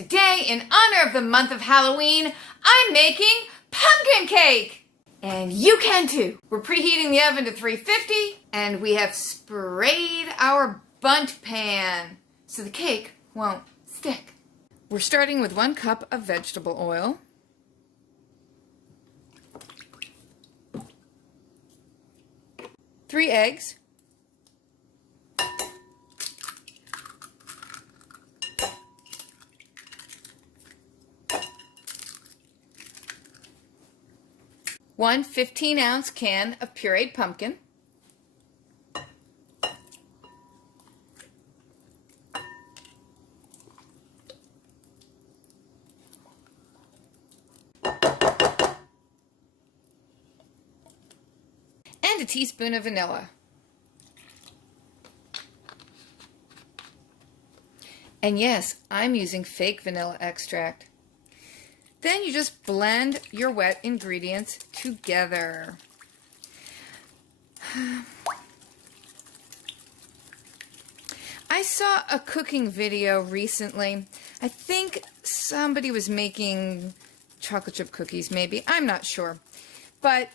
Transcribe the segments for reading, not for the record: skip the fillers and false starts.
Today, in honor of the month of Halloween, I'm making pumpkin cake! And you can too! We're preheating the oven to 350, and we have sprayed our bundt pan so the cake won't stick. We're starting with 1 cup of vegetable oil, 3 eggs, 1 15-ounce can of pureed pumpkin, and a teaspoon of vanilla. And yes, I'm using fake vanilla extract. Then you just blend your wet ingredients together. I saw a cooking video recently. I think somebody was making chocolate chip cookies, maybe. I'm not sure. But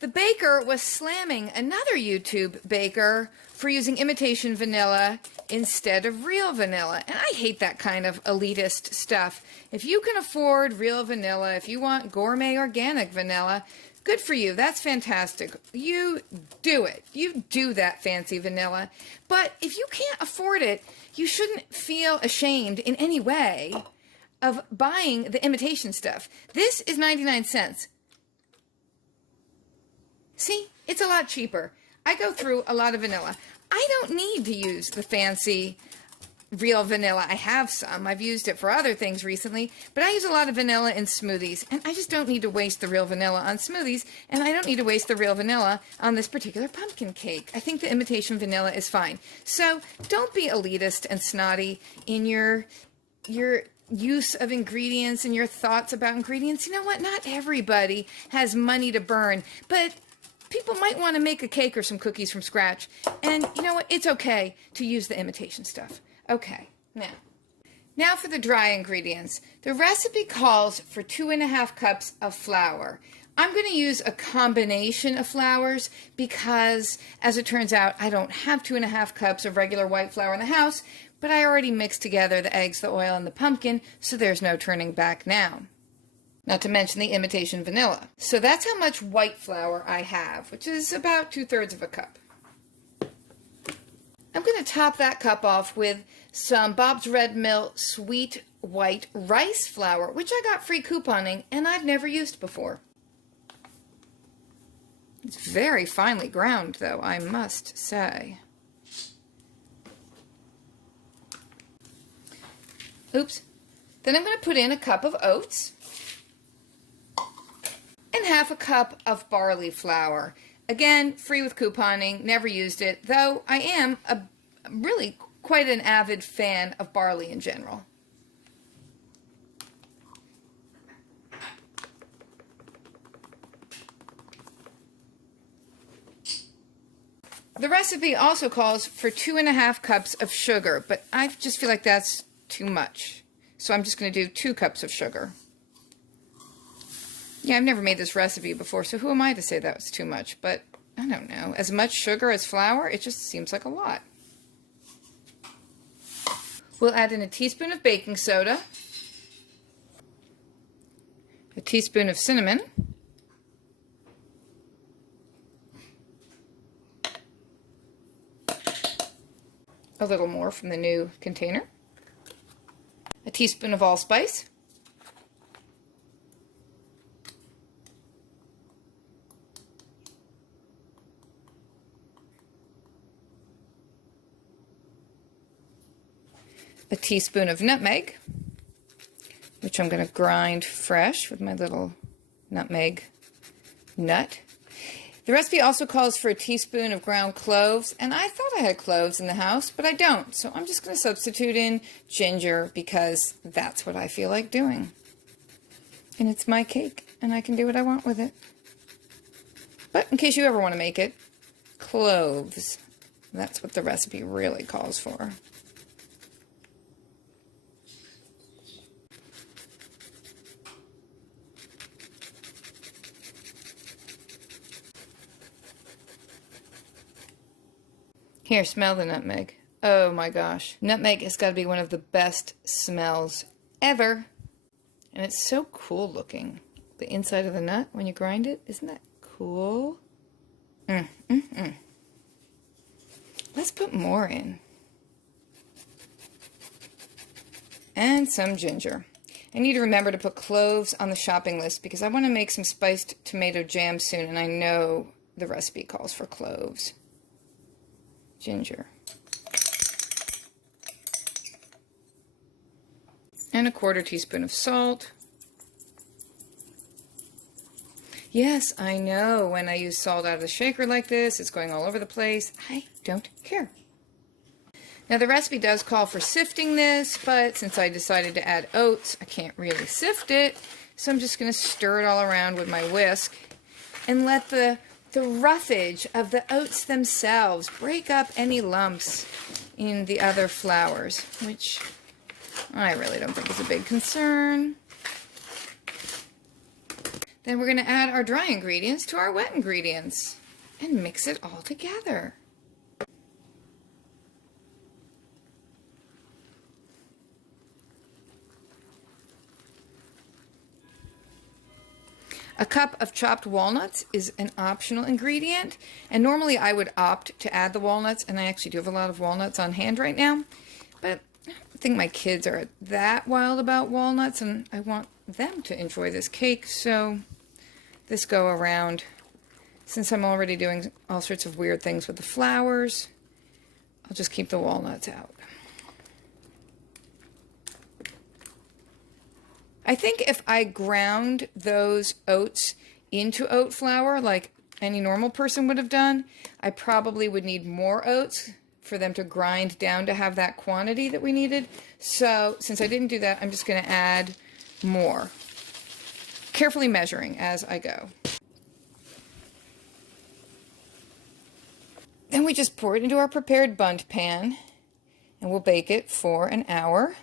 the baker was slamming another YouTube baker for using imitation vanilla instead of real vanilla. And I hate that kind of elitist stuff. If you can afford real vanilla, if you want gourmet organic vanilla, good for you. That's fantastic. You do it. You do that fancy vanilla. But if you can't afford it, you shouldn't feel ashamed in any way of buying the imitation stuff. This is 99 cents. See, it's a lot cheaper. I go through a lot of vanilla. I don't need to use the fancy real vanilla. I have some. I've used it for other things recently, but I use a lot of vanilla in smoothies, and I just don't need to waste the real vanilla on smoothies, and I don't need to waste the real vanilla on this particular pumpkin cake. I think the imitation vanilla is fine. So don't be elitist and snotty in your use of ingredients and your thoughts about ingredients. You know what? Not everybody has money to burn, but people might want to make a cake or some cookies from scratch, and you know what? It's okay to use the imitation stuff. Okay, now for the dry ingredients. The recipe calls for 2½ cups of flour. I'm going to use a combination of flours because, as it turns out, I don't have 2½ cups of regular white flour in the house, but I already mixed together the eggs, the oil, and the pumpkin, so there's no turning back now. Not to mention the imitation vanilla. So that's how much white flour I have, which is about 2/3 of a cup. I'm going to top that cup off with some Bob's Red Mill sweet white rice flour, which I got free couponing and I've never used before. It's very finely ground, though, I must say. Oops. Then I'm going to put in a cup of oats and ½ cup of barley flour. Again, free with couponing, never used it, though I am really quite an avid fan of barley in general. The recipe also calls for 2½ cups of sugar, but I just feel like that's too much. So I'm just going to do 2 cups of sugar. Yeah, I've never made this recipe before, so who am I to say that was too much? But, I don't know. As much sugar as flour, it just seems like a lot. We'll add in a teaspoon of baking soda, a teaspoon of cinnamon, a little more from the new container, a teaspoon of allspice, a teaspoon of nutmeg, which I'm going to grind fresh with my little nutmeg nut. The recipe also calls for a teaspoon of ground cloves, and I thought I had cloves in the house, but I don't. So I'm just going to substitute in ginger because that's what I feel like doing. And it's my cake, and I can do what I want with it. But in case you ever want to make it, cloves. That's what the recipe really calls for. Here, smell the nutmeg. Oh my gosh. Nutmeg has got to be one of the best smells ever. And it's so cool looking. The inside of the nut when you grind it. Isn't that cool? Let's put more in. And some ginger. I need to remember to put cloves on the shopping list because I want to make some spiced tomato jam soon, and I know the recipe calls for cloves. Ginger. And a 1/4 teaspoon of salt. Yes, I know when I use salt out of the shaker like this, it's going all over the place. I don't care. Now the recipe does call for sifting this, but since I decided to add oats, I can't really sift it. So I'm just going to stir it all around with my whisk and let the roughage of the oats themselves break up any lumps in the other flours, which I really don't think is a big concern. Then we're going to add our dry ingredients to our wet ingredients and mix it all together. A cup of chopped walnuts is an optional ingredient, and normally I would opt to add the walnuts, and I actually do have a lot of walnuts on hand right now, but I don't think my kids are that wild about walnuts, and I want them to enjoy this cake, so this go around, since I'm already doing all sorts of weird things with the flours, I'll just keep the walnuts out. I think if I ground those oats into oat flour like any normal person would have done, I probably would need more oats for them to grind down to have that quantity that we needed. So since I didn't do that, I'm just going to add more, carefully measuring as I go. Then we just pour it into our prepared bundt pan and we'll bake it for an hour.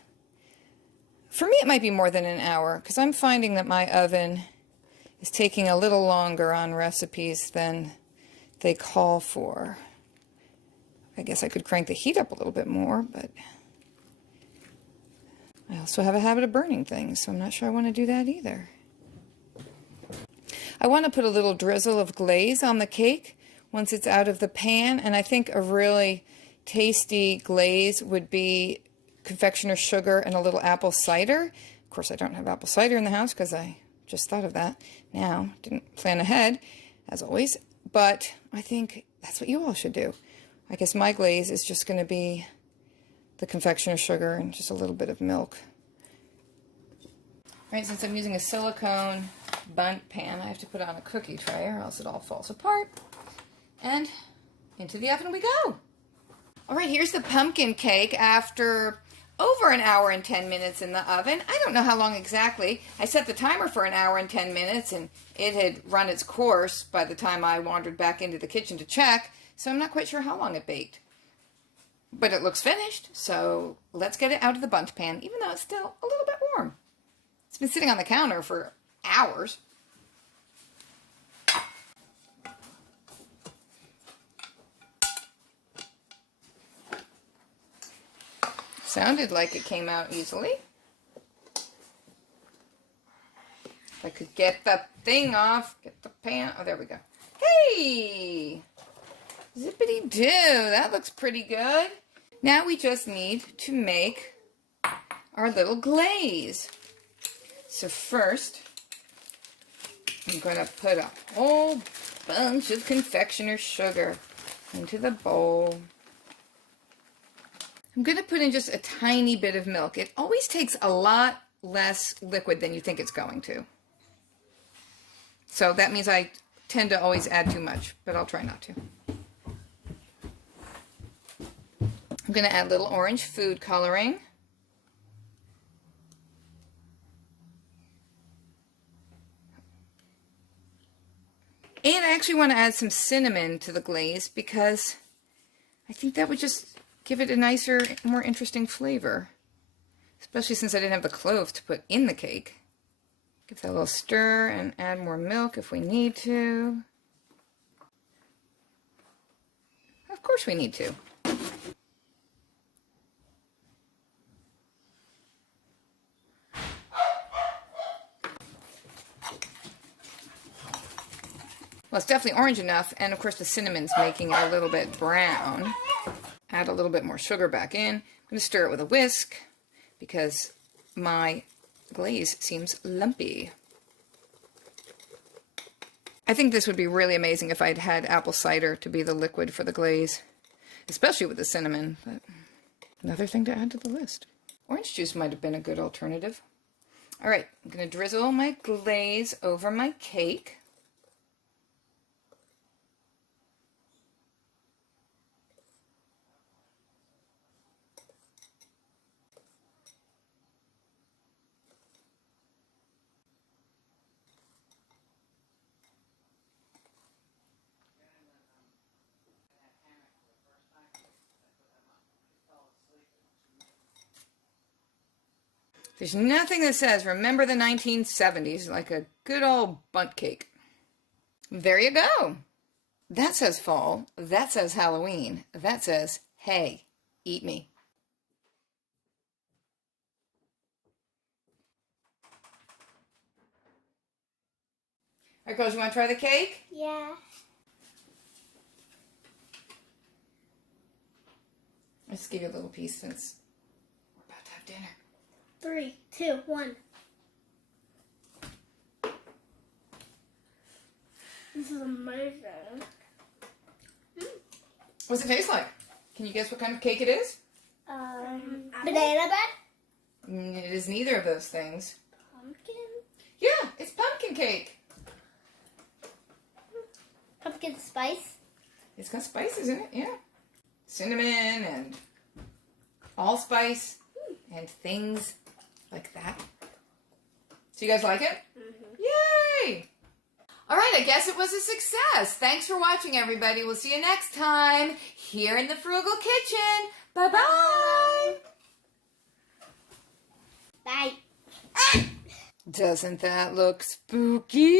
For me, it might be more than an hour because I'm finding that my oven is taking a little longer on recipes than they call for. I guess I could crank the heat up a little bit more, but I also have a habit of burning things, so I'm not sure I want to do that either. I want to put a little drizzle of glaze on the cake once it's out of the pan, and I think a really tasty glaze would be confectioner's sugar and a little apple cider. Of course, I don't have apple cider in the house because I just thought of that now. Didn't plan ahead, as always, but I think that's what you all should do. I guess my glaze is just going to be the confectioner's sugar and just a little bit of milk. All right, since I'm using a silicone bundt pan, I have to put on a cookie tray or else it all falls apart. And into the oven we go. All right, here's the pumpkin cake after over an hour and 10 minutes in the oven. I don't know how long exactly. I set the timer for an hour and 10 minutes, and it had run its course by the time I wandered back into the kitchen to check, so I'm not quite sure how long it baked. But it looks finished, so let's get it out of the bundt pan, even though it's still a little bit warm. It's been sitting on the counter for hours. Sounded like it came out easily. If I could get the thing off, get the pan. Oh, there we go. Hey! Zippity-doo. That looks pretty good. Now we just need to make our little glaze. So first, I'm going to put a whole bunch of confectioner's sugar into the bowl. I'm going to put in just a tiny bit of milk. It always takes a lot less liquid than you think it's going to. So that means I tend to always add too much, but I'll try not to. I'm going to add a little orange food coloring. And I actually want to add some cinnamon to the glaze because I think that would just give it a nicer, more interesting flavor. Especially since I didn't have the cloves to put in the cake. Give that a little stir and add more milk if we need to. Of course we need to. Well, it's definitely orange enough, and of course the cinnamon's making it a little bit brown. Add a little bit more sugar back in. I'm going to stir it with a whisk because my glaze seems lumpy. I think this would be really amazing if I'd had apple cider to be the liquid for the glaze, especially with the cinnamon. But another thing to add to the list. Orange juice might have been a good alternative. All right, I'm going to drizzle my glaze over my cake. There's nothing that says, remember the 1970s, like a good old bundt cake. There you go. That says fall. That says Halloween. That says, hey, eat me. All right, Coach, you want to try the cake? Yeah. I'll just give you a little piece since we're about to have dinner. 3, 2, 1. This is amazing. What's it taste like? Can you guess what kind of cake it is? Banana bread? It is neither of those things. Pumpkin? Yeah, it's pumpkin cake. Pumpkin spice? It's got spices in it, yeah. Cinnamon and allspice and things like that. So you guys like it? Mm-hmm. Yay! All right, I guess it was a success. Thanks for watching, everybody. We'll see you next time here in the Frugal Kitchen. Bye-bye. Bye. Doesn't that look spooky?